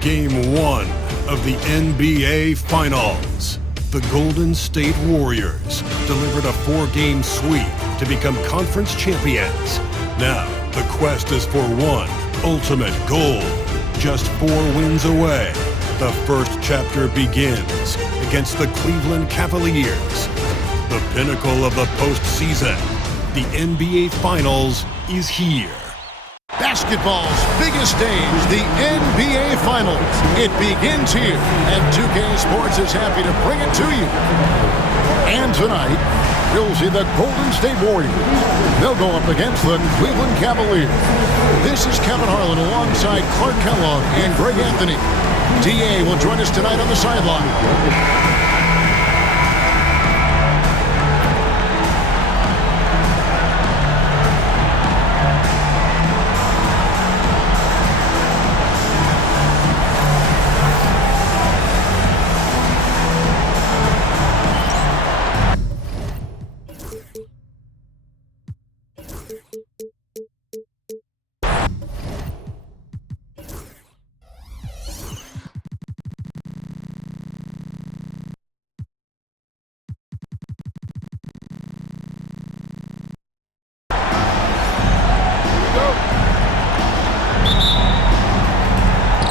Game 1 of the NBA Finals. The Golden State Warriors delivered a 4-game sweep to become conference champions. Now, the quest is for one ultimate goal. Just 4 wins away. The first chapter begins against the Cleveland Cavaliers. The pinnacle of the postseason. The NBA Finals is here. Basketball's biggest stage, the NBA Finals. It begins here, and 2K Sports is happy to bring it to you. And tonight, you'll see the Golden State Warriors. They'll go up against the Cleveland Cavaliers. This is Kevin Harlan alongside Clark Kellogg and Greg Anthony. DA will join us tonight on the sideline.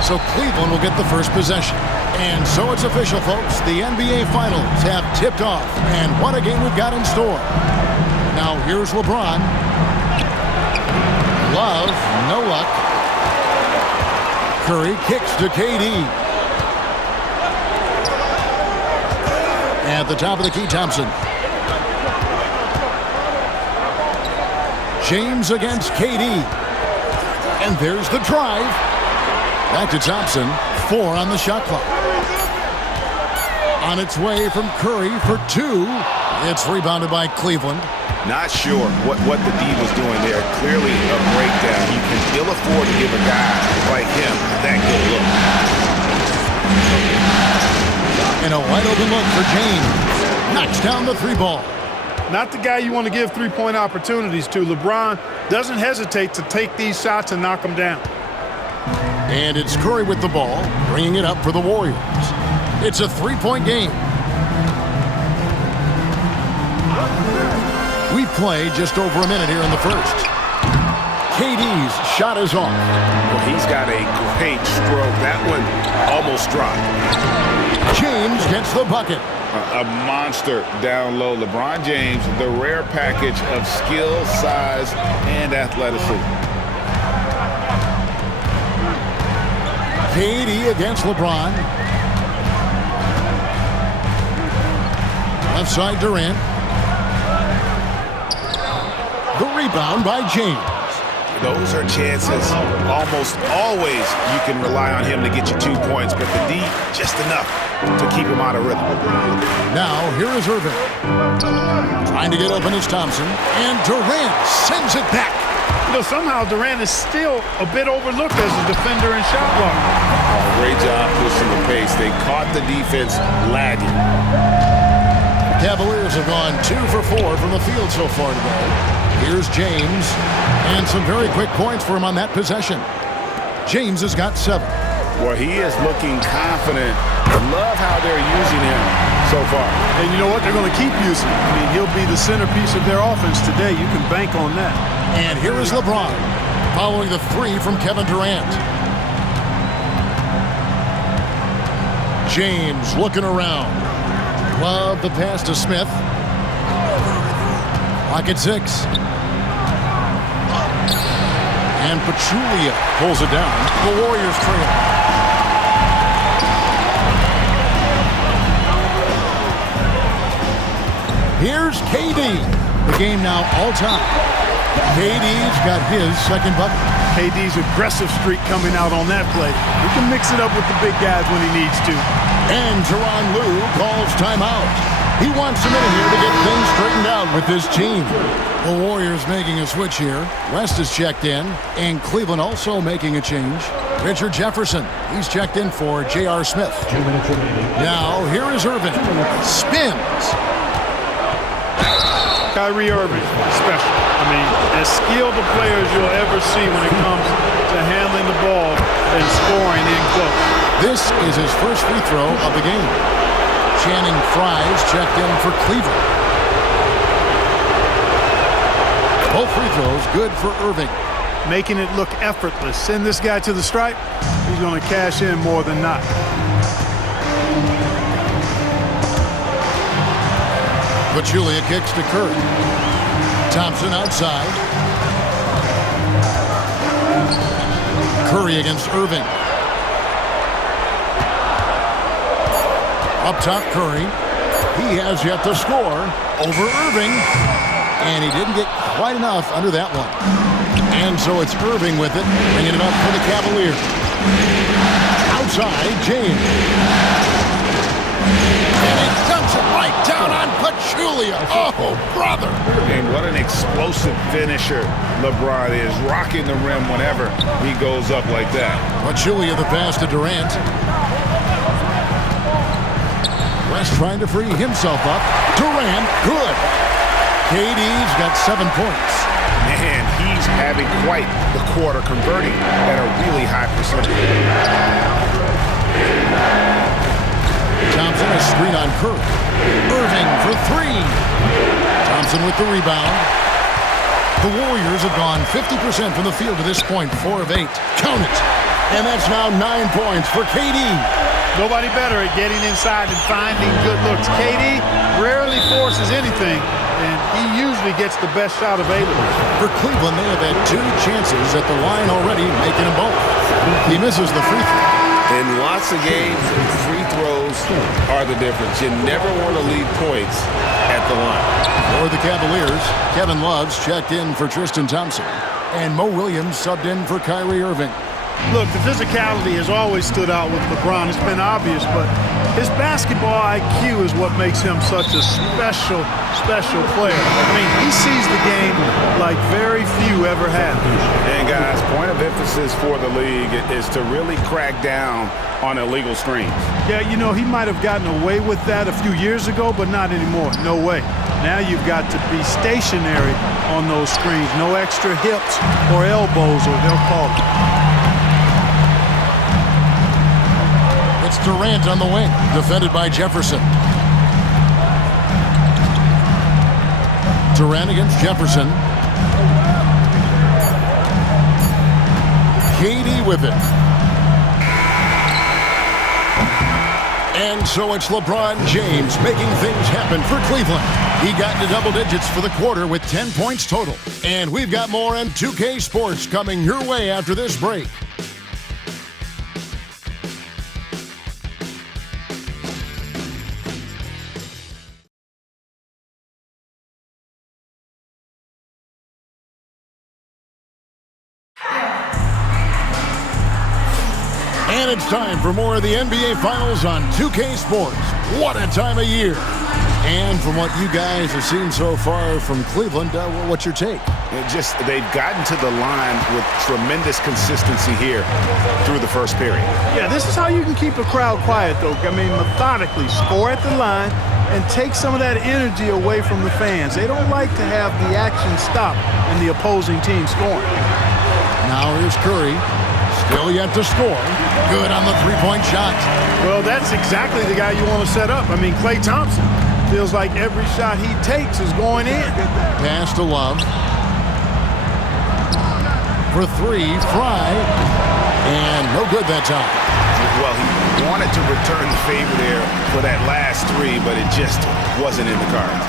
So Cleveland will get the first possession. And so it's official, folks. The NBA Finals have tipped off. And what a game we've got in store. Now here's LeBron. Love, no luck. Curry kicks to KD. At the top of the key, Thompson. James against KD. And there's the drive. Back to Thompson, 4 on the shot clock. On its way from Curry for 2. It's rebounded by Cleveland. Not sure what the D was doing there. Clearly a breakdown. You can ill afford to give a guy like him that good look. And a wide open look for James. Knocks down the 3 ball. Not the guy you want to give three-point opportunities to. LeBron doesn't hesitate to take these shots and knock them down. And it's Curry with the ball, bringing it up for the Warriors. It's a 3-point game. We play just over a minute here in the first. KD's shot is off. Well, he's got a great stroke. That one almost dropped. James gets the bucket. A monster down low. LeBron James, the rare package of skill, size, and athleticism. KD against LeBron. Left side Durant. The rebound by James. Those are chances. Almost always you can rely on him to get you 2 points, but the D, just enough to keep him out of rhythm. Now, here is Irving. Trying to get open is Thompson. And Durant sends it back. You know, somehow Durant is still a bit overlooked as a defender and shot blocker. Great job pushing the pace. They caught the defense lagging. Cavaliers have gone 2 for 4 from the field so far today. Here's James. And some very quick points for him on that possession. James has got 7. Well, he is looking confident. Love how they're using him so far. And you know what? They're going to keep using him. I mean, he'll be the centerpiece of their offense today. You can bank on that. And here is LeBron, following the 3 from Kevin Durant. James looking around. Love the pass to Smith. Clock at 6. And Pachulia pulls it down. The Warriors trail. Here's KD. The game now all-time. KD's got his second bucket. KD's aggressive streak coming out on that play. He can mix it up with the big guys when he needs to. And Tyronn Lue calls timeout. He wants a minute here to get things straightened out with his team. The Warriors making a switch here. West is checked in, and Cleveland also making a change. Richard Jefferson, he's checked in for J.R. Smith. Now, here is Irving. Spins. Kyrie Irving, special. I mean, as skilled a player as you'll ever see when it comes to handling the ball and scoring in close. This is his first free throw of the game. Channing Frye's checked in for Cleveland. Both free throws good for Irving. Making it look effortless. Send this guy to the stripe. He's going to cash in more than not. Pachulia kicks to Curry. Thompson outside. Curry against Irving. Up top, Curry. He has yet to score over Irving. And he didn't get quite enough under that one. And so it's Irving with it, bringing it up for the Cavaliers. Outside, James. And he dumps it right down on Pachulia. Oh, brother. And what an explosive finisher LeBron is, rocking the rim whenever he goes up like that. Pachulia the pass to Durant. West trying to free himself up. Durant, good. KD's got 7 points. Man, he's having quite the quarter, converting at a really high percentage. Thompson a screen on Curry. Irving for 3. Thompson with the rebound. The Warriors have gone 50% from the field to this point, 4 of 8. Count it. And that's now 9 points for KD. Nobody better at getting inside and finding good looks. KD rarely forces anything, and he usually gets the best shot available. For Cleveland, they have had 2 chances at the line already, making them both. He misses the free throw. In lots of games, free throws are the difference. You never want to leave points at the line. For the Cavaliers, Kevin Love's checked in for Tristan Thompson. And Mo Williams subbed in for Kyrie Irving. Look, the physicality has always stood out with LeBron. It's been obvious, but his basketball IQ is what makes him such a special player. I mean, he sees the game like very few ever have. And guys, point of emphasis for the league is to really crack down on illegal screens. Yeah, you know, he might have gotten away with that a few years ago, but not anymore. No way. Now you've got to be stationary on those screens. No extra hips or elbows, or they'll call it. It's Durant on the wing, defended by Jefferson. Durant against Jefferson. KD with it. And so it's LeBron James making things happen for Cleveland. He got into double digits for the quarter with 10 points total. And we've got more on 2K Sports coming your way after this break. And it's time for more of the NBA Finals on 2K Sports. What a time of year. And from what you guys have seen so far from Cleveland, what's your take? They've gotten to the line with tremendous consistency here through the first period. Yeah, this is how you can keep a crowd quiet, though. I mean, methodically score at the line and take some of that energy away from the fans. They don't like to have the action stop and the opposing team scoring. Now here's Curry. Still yet to score. Good on the three-point shot. Well, that's exactly the guy you want to set up. I mean, Klay Thompson feels like every shot he takes is going in. Pass to Love. For 3, Fry. And no good that time. Well, he wanted to return the favor there for that last 3, but it just wasn't in the cards.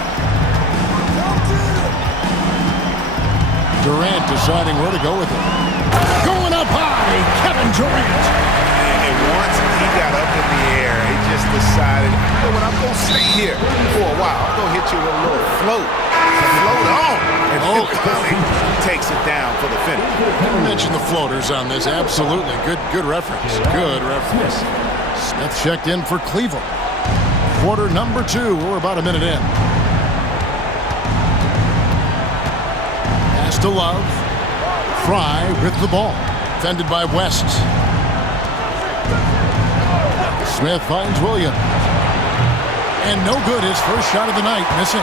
Durant deciding where to go with it. Going up high, Kevin Durant. And once he got up in the air, he just decided, you know what, I'm going to stay here for a while. I'm going to hit you with a little float. Float on. And he takes it down for the finish. You mentioned the floaters on this. Absolutely. Good reference. Good reference. Smith checked in for Cleveland. Quarter number 2. We're about a minute in. Pass to Love. Fry with the ball. Defended by West. Smith finds Williams. And no good, his first shot of the night, missing.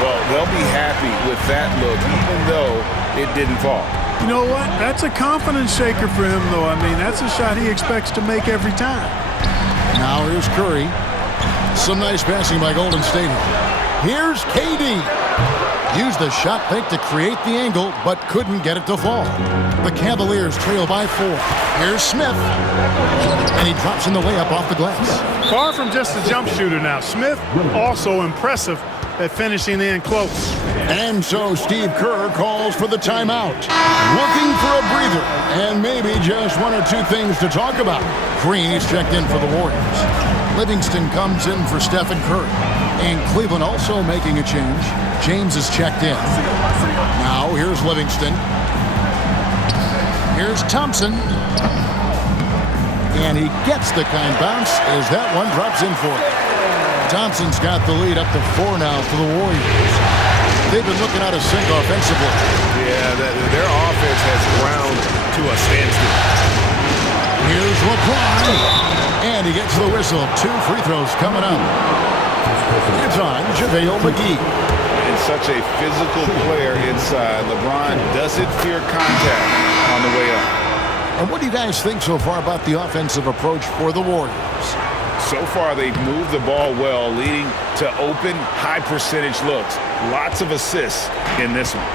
Well, they'll be happy with that look, even though it didn't fall. You know what? That's a confidence shaker for him, though. I mean, that's a shot he expects to make every time. Now here's Curry. Some nice passing by Golden State. Here's KD. Used the shot fake to create the angle, but couldn't get it to fall. The Cavaliers trail by 4. Here's Smith. And he drops in the layup off the glass. Far from just a jump shooter now. Smith also impressive at finishing in close. And so Steve Kerr calls for the timeout. Looking for a breather and maybe just one or two things to talk about. Green is checked in for the Warriors. Livingston comes in for Stephen Curry. And Cleveland also making a change. James is checked in. Now here's Livingston. Here's Thompson. And he gets the kind bounce as that one drops in for him. Thompson's got the lead up to 4 now for the Warriors. They've been looking out of sync offensively. Yeah, their offense has ground to a standstill. Here's LeBron. And he gets the whistle. 2 free throws coming up. It's on JaVale McGee. And such a physical player inside. LeBron doesn't fear contact on the way up. And what do you guys think so far about the offensive approach for the Warriors? So far, they've moved the ball well, leading to open, high-percentage looks. Lots of assists in this one.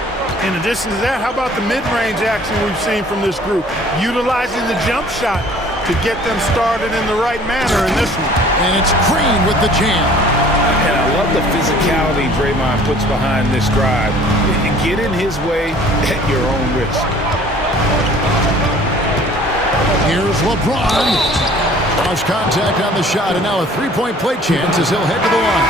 In addition to that, how about the mid-range action we've seen from this group? Utilizing the jump shot to get them started in the right manner in this one. And it's Green with the jam. And I love the physicality Draymond puts behind this drive. Get in his way at your own risk. Here's LeBron. Lost contact on the shot, and now a three-point play chance as he'll head to the line.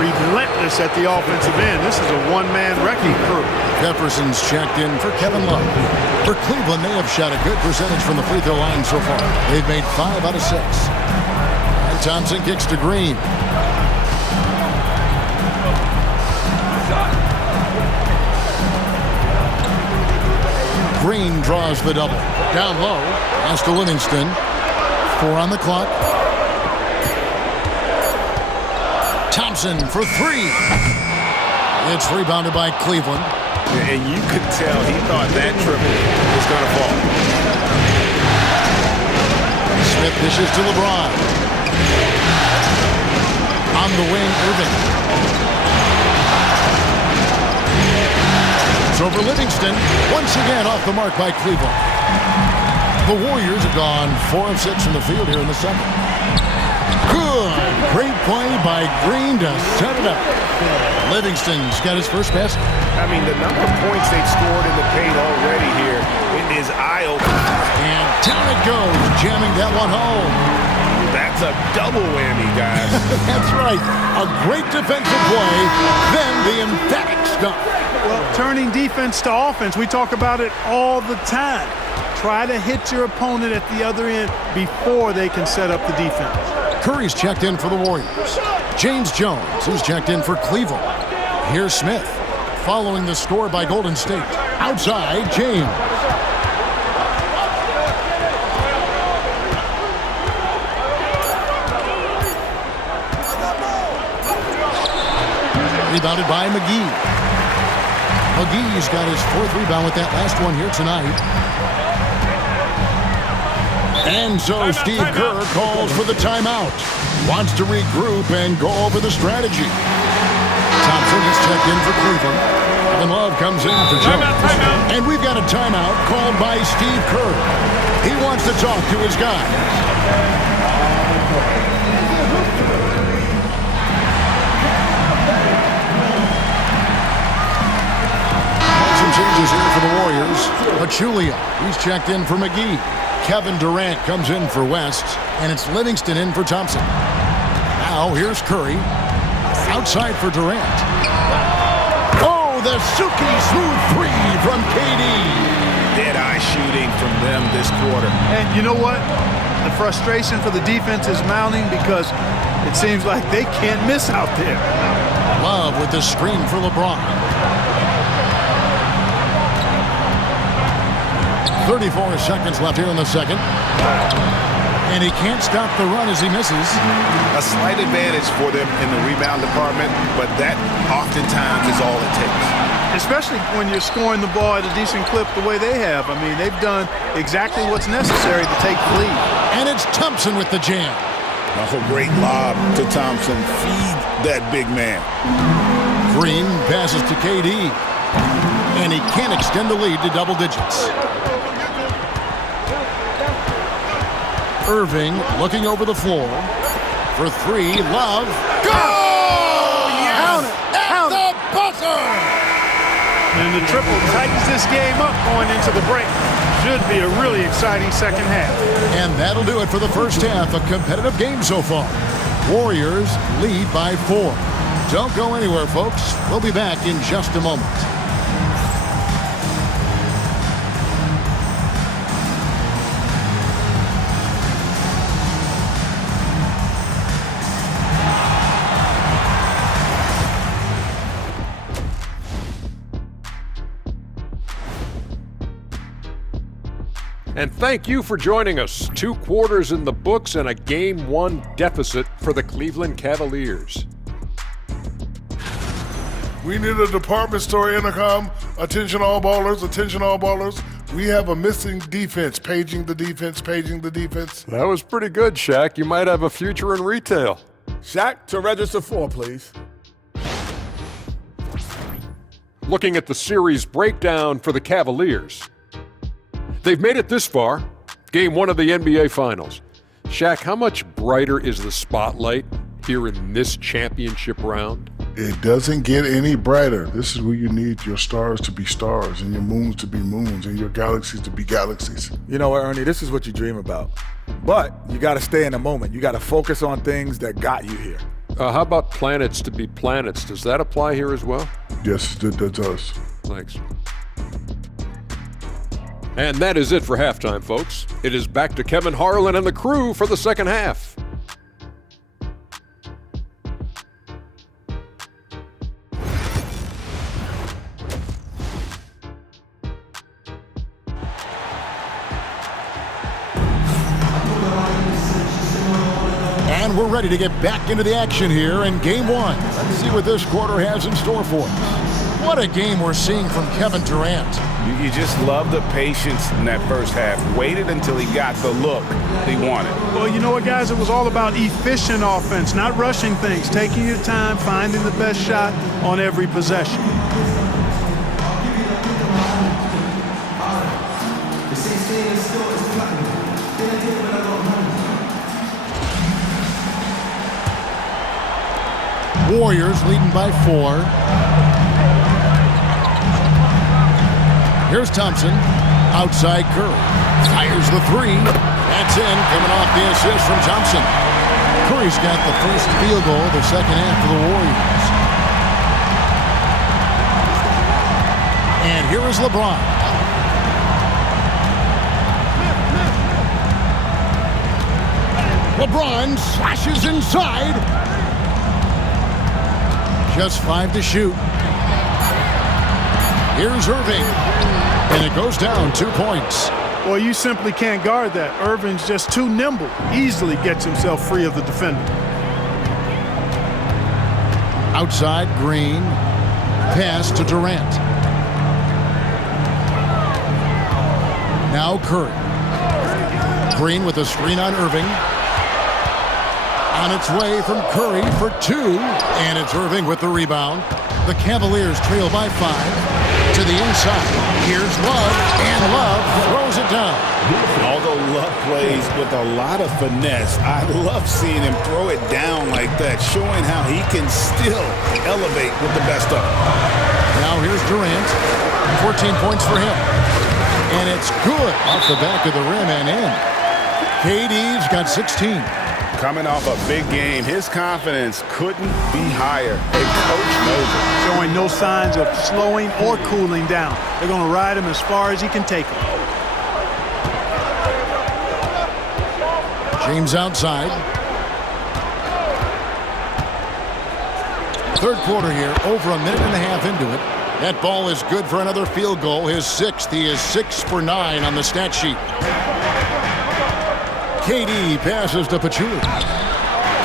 Relentless at the offensive end. This is a one-man wrecking crew. Jefferson's checked in for Kevin Love. For Cleveland, they have shot a good percentage from the free throw line so far. They've made 5 out of 6. And Thompson kicks to Green. Green draws the double. Down low, pass to Livingston. 4 on the clock. Thompson for 3. It's rebounded by Cleveland. And you could tell he thought that triple was going to fall. Smith dishes to LeBron. On the wing, Irving. It's over Livingston. Once again off the mark by Cleveland. The Warriors have gone 4 of 6 from the field here in the second. Good. Great play by Green to set it up. Livingston's got his first basket. I mean, the number of points they've scored in the paint already here is eye-opening. And down it goes, jamming that one home. That's a double whammy, guys. That's right. A great defensive play, then the emphatic stuff. Well, turning defense to offense, we talk about it all the time. Try to hit your opponent at the other end before they can set up the defense. Curry's checked in for the Warriors. James Jones is checked in for Cleveland. Here's Smith, following the score by Golden State. Outside, James. Rebounded by McGee. McGee's got his 4th rebound with that last one here tonight. And so Steve Kerr calls for the timeout. Wants to regroup and go over the strategy. Thompson is checked in for Cleveland. And Love comes in for Jones. And we've got a timeout called by Steve Kerr. He wants to talk to his guys. Some changes here for the Warriors. Pachulia, he's checked in for McGee. Kevin Durant comes in for West, and it's Livingston in for Thompson. Now here's Curry. Outside for Durant. Oh, the Suki smooth 3 from KD. Dead-eye shooting from them this quarter. And you know what? The frustration for the defense is mounting because it seems like they can't miss out there. Love with the screen for LeBron. 34 seconds left here in the second. And he can't stop the run as he misses. A slight advantage for them in the rebound department, but that oftentimes is all it takes. especially when you're scoring the ball at a decent clip the way they have. I mean, they've done exactly what's necessary to take the lead. And it's Thompson with the jam. A great lob to Thompson. Feed that big man. Green passes to KD. And he can't extend the lead to double digits. Irving looking over the floor. For three, Love. Go! Count it! Count At the buzzer! And the triple tightens this game up going into the break. Should be a really exciting second half. And that'll do it for the first half. A competitive game so far. Warriors lead by 4. Don't go anywhere, folks. We'll be back in just a moment. And thank you for joining us. 2 quarters in the books and a Game 1 deficit for the Cleveland Cavaliers. We need a department store intercom. Attention all ballers, attention all ballers. We have a missing defense. Paging the defense, paging the defense. That was pretty good, Shaq. You might have a future in retail. Shaq, to register 4, please. Looking at the series breakdown for the Cavaliers. They've made it this far, Game 1 of the NBA Finals. Shaq, how much brighter is the spotlight here in this championship round? It doesn't get any brighter. This is where you need your stars to be stars and your moons to be moons and your galaxies to be galaxies. You know what, Ernie, this is what you dream about. But you got to stay in the moment. You got to focus on things that got you here. How about planets to be planets? Does that apply here as well? Yes, it does. Thanks. And that is it for halftime, folks. It is back to Kevin Harlan and the crew for the second half. And we're ready to get back into the action here in Game 1. Let's see what this quarter has in store for us. What a game we're seeing from Kevin Durant. You just love the patience in that first half. Waited until he got the look he wanted. Well, you know what, guys? It was all about efficient offense, not rushing things, taking your time, finding the best shot on every possession. Warriors leading by 4. Here's Thompson. Outside Curry. Fires the 3. That's in. Coming off the assist from Thompson. Curry's got the first field goal of the second half for the Warriors. And here is LeBron. LeBron slashes inside. Just 5 to shoot. Here's Irving. And it goes down 2 points. Well, you simply can't guard that. Irving's just too nimble. Easily gets himself free of the defender. Outside, Green. Pass to Durant. Now Curry. Green with a screen on Irving. On its way from Curry for 2. And it's Irving with the rebound. The Cavaliers trail by 5. To the inside. Here's Love. And Love throws it down. Although Love plays with a lot of finesse, I love seeing him throw it down like that, showing how he can still elevate with the best of them. Now here's Durant. 14 points for him. And it's good off the back of the rim and in. KD's got 16. Coming off a big game, his confidence couldn't be higher. And Coach knows it. Showing no signs of slowing or cooling down. They're going to ride him as far as he can take him. James outside. Third quarter here, over a minute and a half into it. That ball is good for another field goal, his 6th. He is 6 for 9 on the stat sheet. KD passes to Pachulia.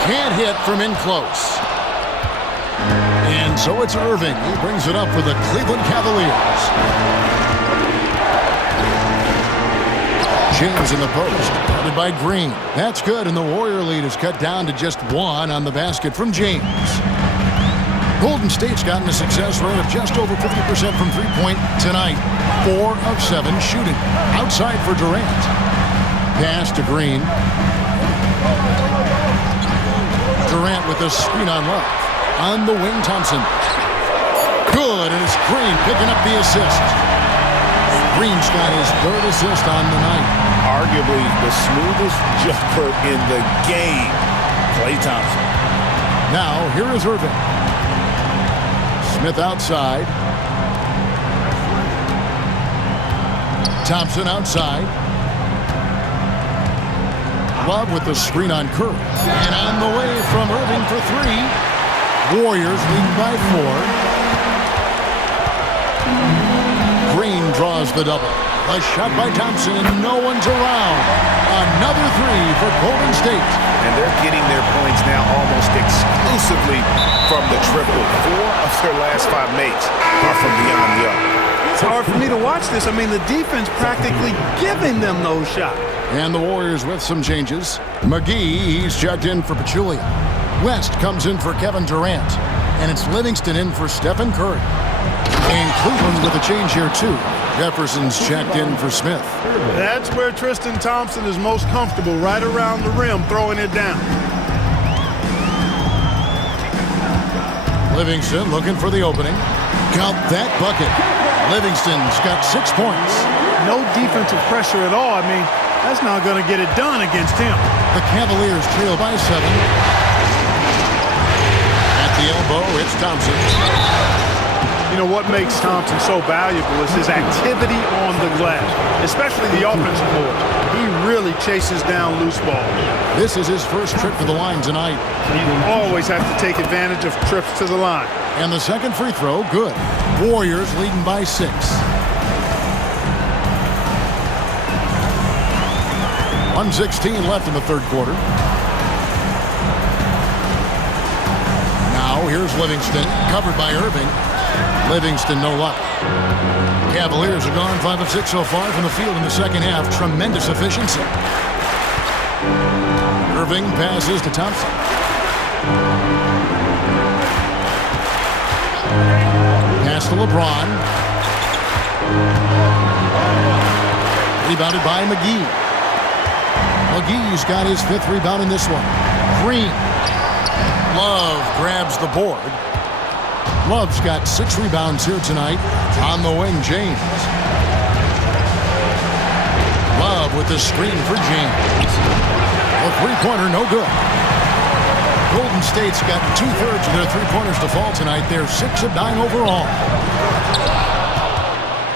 Can't hit from in close. And And so it's Irving. He brings it up for the Cleveland Cavaliers. James in the post, guarded by Green. That's good, and the Warrior lead is cut down to just 1 on the basket from James. Golden State's gotten a success rate of just over 50% from three-point tonight. 4 of 7 shooting. Outside for Durant. Pass to Green. Durant with a screen on Love. On the wing, Thompson. Good, and it's Green picking up the assist. Green's got his 3rd assist on the night. Arguably the smoothest jumper in the game. Klay Thompson. Now, here is Irving. Smith outside. Thompson outside. Love with the screen on Curry. And on the way from Irving for 3. Warriors leading by 4. Green draws the double. A shot by Thompson, and no one's around. Another 3 for Golden State. And they're getting their points now almost exclusively from the triple. 4 of their last 5 makes are from beyond the arc. It's hard for me to watch this. I mean, the defense practically giving them those shots. And the Warriors with some changes. McGee, he's checked in for Pachulia. West comes in for Kevin Durant. And it's Livingston in for Stephen Curry. And Cleveland with a change here, too. Jefferson's checked in for Smith. That's where Tristan Thompson is most comfortable, right around the rim, throwing it down. Livingston looking for the opening. Count that bucket. Livingston's got 6 points. No defensive pressure at all. I mean, that's not going to get it done against him. The Cavaliers trail by 7. At the elbow, it's Thompson. You know, what makes Thompson so valuable is his activity on the glass, especially the offensive board. He really chases down loose balls. This is his first trip to the line tonight. You always have to take advantage of trips to the line. And the second free throw, good. Warriors leading by 6. .116 left in the 3rd quarter. Now here's Livingston, covered by Irving. Livingston, no luck. Cavaliers have gone 5 of 6 so far from the field in the second half. Tremendous efficiency. Irving passes to Thompson. Pass to LeBron. Rebounded by McGee. McGee's got his 5th rebound in this one. Green. Love grabs the board. Love's got 6 rebounds here tonight. On the wing, James. Love with the screen for James. A 3-pointer, no good. Golden State's got 2/3 of their 3-pointers to fall tonight. They're 6 of 9 overall.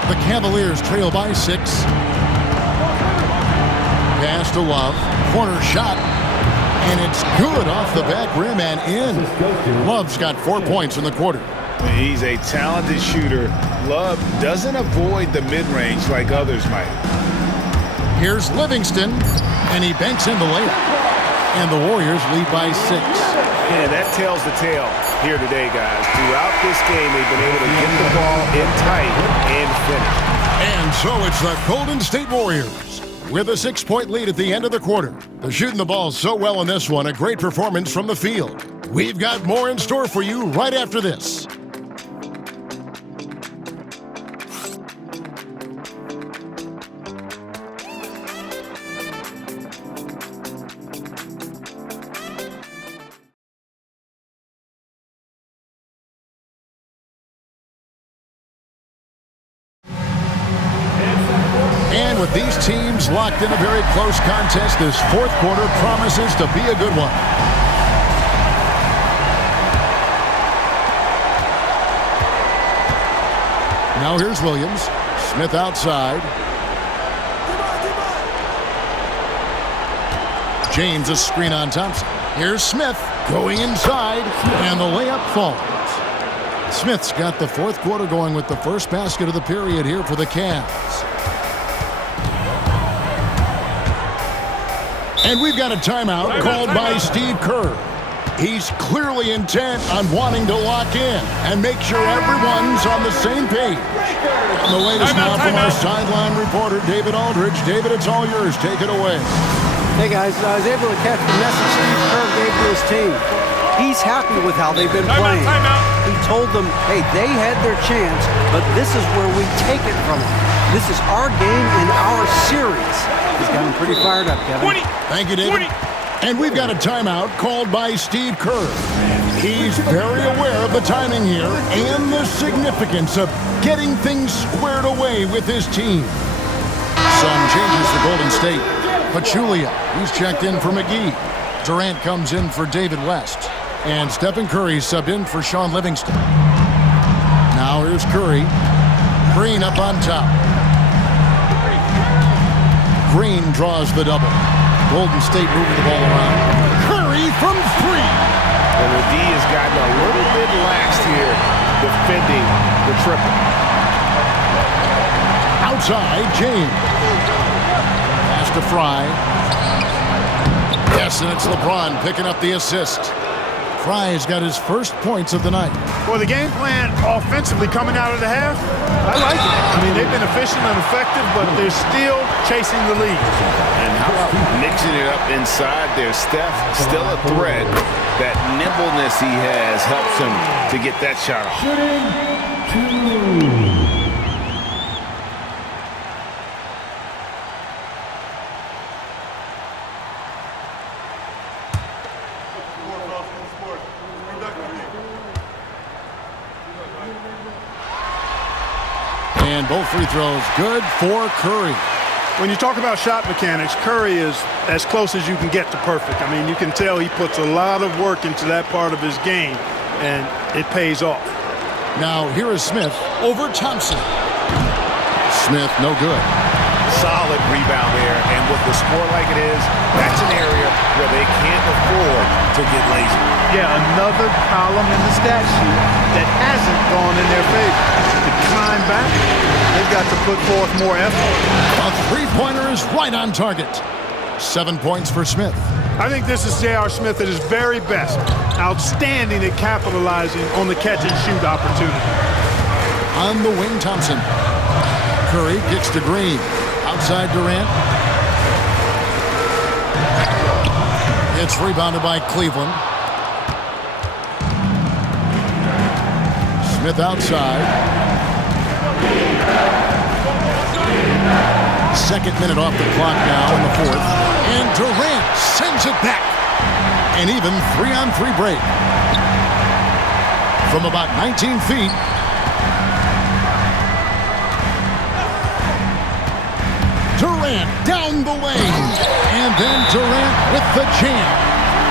The Cavaliers trail by 6. Pass to Love. Corner shot. And it's good off the back rim and in. Love's got 4 points in the quarter. He's a talented shooter. Love doesn't avoid the mid-range like others might. Here's Livingston, and he banks in the layup. And the Warriors lead by 6. And that tells the tale here today, guys. Throughout this game, they've been able to get the ball in tight and finish. And so it's the Golden State Warriors with a 6-point lead at the end of the quarter. They're shooting the ball so well in this one, a great performance from the field. We've got more in store for you right after this. And with these teams locked in a very close contest, this 4th quarter promises to be a good one. Now here's Williams. Smith outside. James a screen on Thompson. Here's Smith going inside, and the layup falls. Smith's got the 4th quarter going with the first basket of the period here for the Cavs. And we've got a timeout called by Steve Kerr. He's clearly intent on wanting to lock in and make sure everyone's on the same page. And the latest now from our sideline reporter, David Aldridge. David, it's all yours. Take it away. Hey, guys. I was able to catch the message Steve Kerr gave to his team. He's happy with how they've been playing. He told them, hey, they had their chance, but this is where we take it from them. This is our game and our series. He's got him pretty fired up, Kevin. Thank you, David. And we've got a timeout called by Steve Kerr. He's very aware of the timing here and the significance of getting things squared away with his team. Some changes for Golden State. Pachulia, he's checked in for McGee. Durant comes in for David West. And Stephen Curry subbed in for Sean Livingston. Now here's Curry. Green up on top. Green draws the double. Golden State moving the ball around. Curry from three. And the D has gotten a little bit lax here defending the triple. Outside, James. Pass to Fry. Yes, and it's LeBron picking up the assist. Fry's got his first points of the night. Well, the game plan offensively coming out of the half, I like it. I mean, they've been efficient and effective, but they're still chasing the lead. And how about mixing it up inside there? Steph, still a threat. That nimbleness he has helps him to get that shot off. Shooting 2. And both free throws good for Curry. When you talk about shot mechanics, Curry is as close as you can get to perfect. I mean, you can tell he puts a lot of work into that part of his game, and it pays off. Now here is Smith over Thompson. Smith, no good. Solid rebound there, and with the score like it is, that's an area where they can't afford to get lazy. Yeah, another column in the stat sheet that hasn't gone in their favor. To climb back, they've got to put forth more effort. A three-pointer is right on target. 7 points for Smith. I think this is J.R. Smith at his very best. Outstanding at capitalizing on the catch-and-shoot opportunity. On the wing, Thompson. Curry kicks to Green. Outside Durant. It's rebounded by Cleveland. Smith outside. Second minute off the clock now in the fourth. And Durant sends it back. An even 3-on-3 break. From about 19 feet. Durant down the lane. And then Durant with the jam.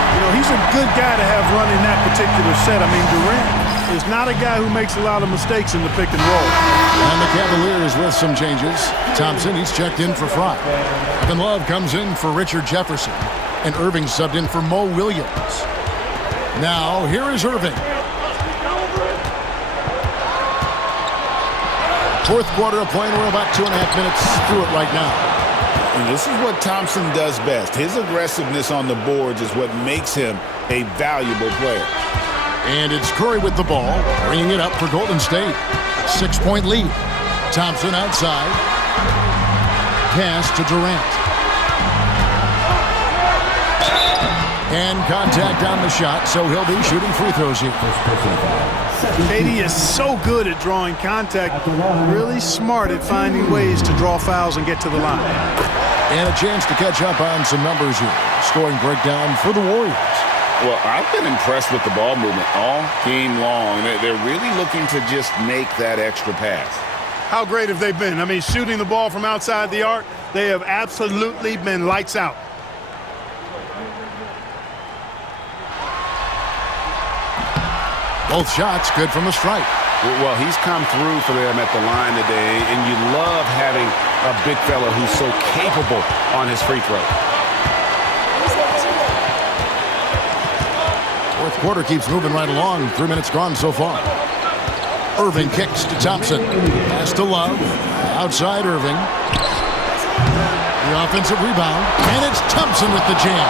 You know, he's a good guy to have running that particular set. I mean, Durant is not a guy who makes a lot of mistakes in the pick and roll. And the Cavaliers with some changes. Thompson, he's checked in for Fry. Evan Love comes in for Richard Jefferson. And Irving subbed in for Mo Williams. Now, here is Irving. Fourth quarter of play, we're about 2.5 minutes through it right now. And this is what Thompson does best. His aggressiveness on the boards is what makes him a valuable player. And it's Curry with the ball, bringing it up for Golden State. 6-point lead. Thompson outside. Pass to Durant. And contact on the shot, so he'll be shooting free throws here. KD is so good at drawing contact, really smart at finding ways to draw fouls and get to the line. And a chance to catch up on some numbers here. Scoring breakdown for the Warriors. Well, I've been impressed with the ball movement all game long. They're really looking to just make that extra pass. How great have they been? I mean, shooting the ball from outside the arc, they have absolutely been lights out. Both shots good from the strike. Well, he's come through for them at the line today, and you love having a big fella who's so capable on his free throw. Fourth quarter keeps moving right along. 3 minutes gone so far. Irving kicks to Thompson. Pass to Love. Outside Irving. The offensive rebound. And it's Thompson with the jam.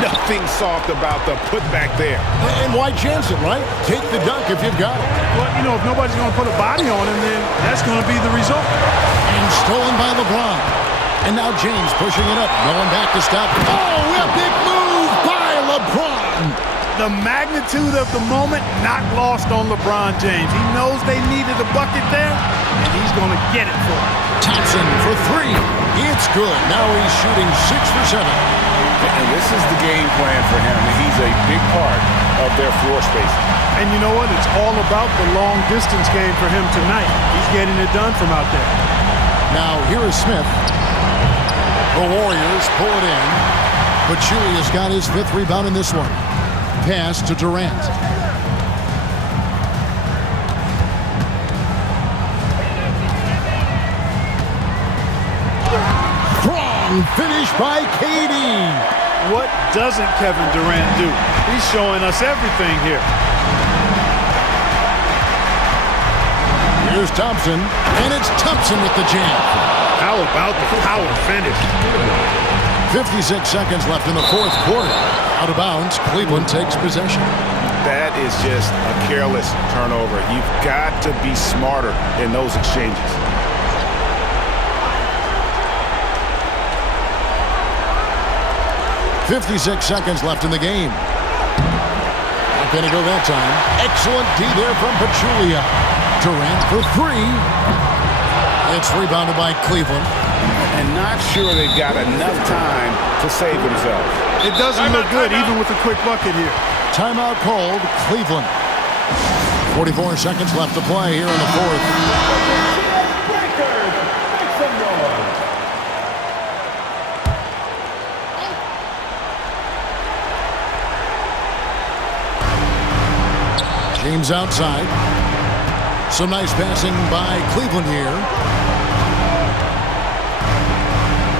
Nothing soft about the putback there. And why chance it, right? Take the dunk if you've got it. Well, you know, if nobody's going to put a body on him, then that's going to be the result. And stolen by LeBron. And now James pushing it up. Going back to stop. Oh, a big move by LeBron. The magnitude of the moment not lost on LeBron James. He knows they needed a bucket there, and he's going to get it for him. Thompson for three. It's good. Now he's shooting 6 for 7. And this is the game plan for him. He's a big part of their floor spacing. And you know what? It's all about the long-distance game for him tonight. He's getting it done from out there. Now, here is Smith. The Warriors pull it in. But Julius got his 5th rebound in this one. Pass to Durant. Strong finish by KD. What doesn't Kevin Durant do? He's showing us everything here. Here's Thompson, and it's Thompson with the jam. How about the power finish? 56 seconds left in the 4th quarter. Out of bounds, Cleveland takes possession. That is just a careless turnover. You've got to be smarter in those exchanges. .56 seconds left in the game. Not going to go that time. Excellent D there from Pachulia. Durant for 3. It's rebounded by Cleveland. And not sure they've got enough time to save themselves. It doesn't look good even with a quick bucket here. Timeout called, Cleveland. 44 seconds left to play here in the 4th. James outside. Some nice passing by Cleveland here.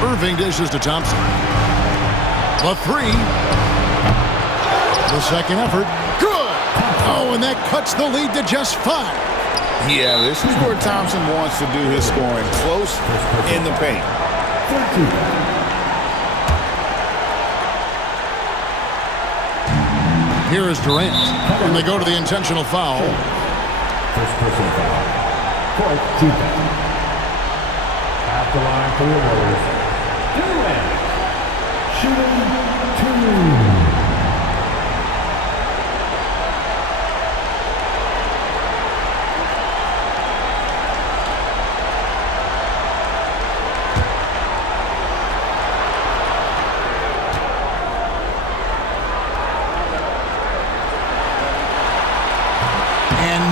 Irving dishes to Thompson. The 3. The second effort. Good! Oh, and that cuts the lead to just 5. Yeah, this is where Thompson wants to do his scoring. Close in the paint. Here is Durant. And they go to the intentional foul. First person foul. Fourth team. At the line for the Warriors. Durant. Shooting 2.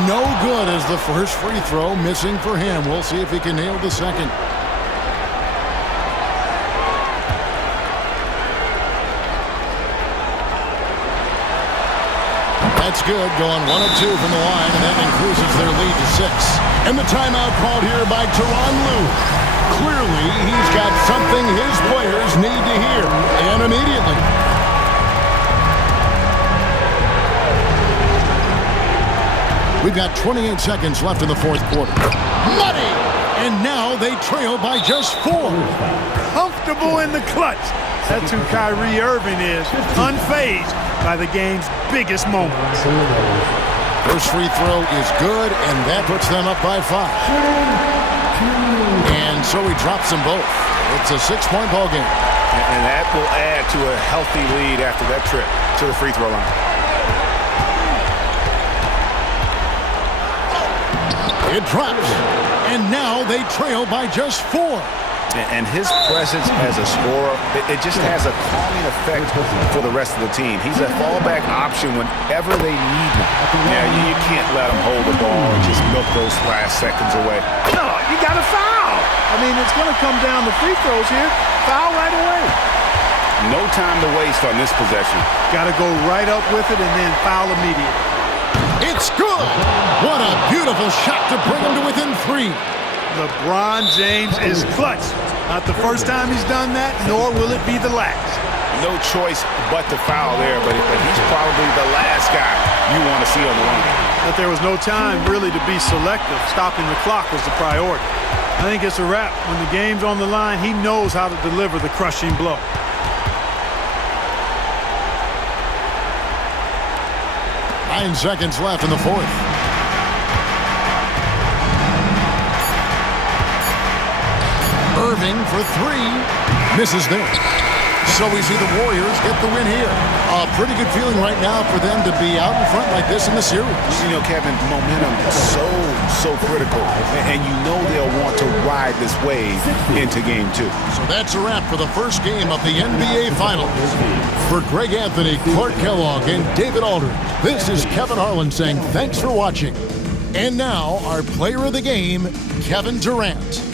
No good as the first free throw missing for him. We'll see if he can nail the second. That's good, going 1 of 2 from the line, and that increases their lead to 6. And the timeout called here by Tyronn Lue. Clearly, he's got something his players need to hear, and immediately. We've got 28 seconds left in the 4th quarter. Money! And now they trail by just 4. Comfortable in the clutch. That's who Kyrie Irving is. Unfazed by the game's biggest moments. First free throw is good, and that puts them up by 5. And so he drops them both. It's a 6-point ball game. And that will add to a healthy lead after that trip to the free throw line. It drops, and now they trail by just 4. And his presence as a scorer, it just has a calming effect for the rest of the team. He's a fallback option whenever they need him. Now, you can't let him hold the ball and just milk those last seconds away. No, you got to foul. I mean, it's going to come down to free throws here. Foul right away. No time to waste on this possession. Got to go right up with it and then foul immediately. It's good! What a beautiful shot to bring him to within 3. LeBron James is clutch. Not the first time he's done that, nor will it be the last. No choice but to foul there, but he's probably the last guy you want to see on the line. But there was no time really to be selective. Stopping the clock was the priority. I think it's a wrap. When the game's on the line, he knows how to deliver the crushing blow. 9 seconds left in the fourth. Irving for three. Misses there. So we see the Warriors get the win here. A pretty good feeling right now for them to be out in front like this in the series. You know, Kevin, momentum is so critical. And you know they'll want to ride this wave into game 2. So that's a wrap for the first game of the NBA Finals. For Greg Anthony, Clark Kellogg, and David Aldridge, this is Kevin Harlan saying thanks for watching. And now, our player of the game, Kevin Durant.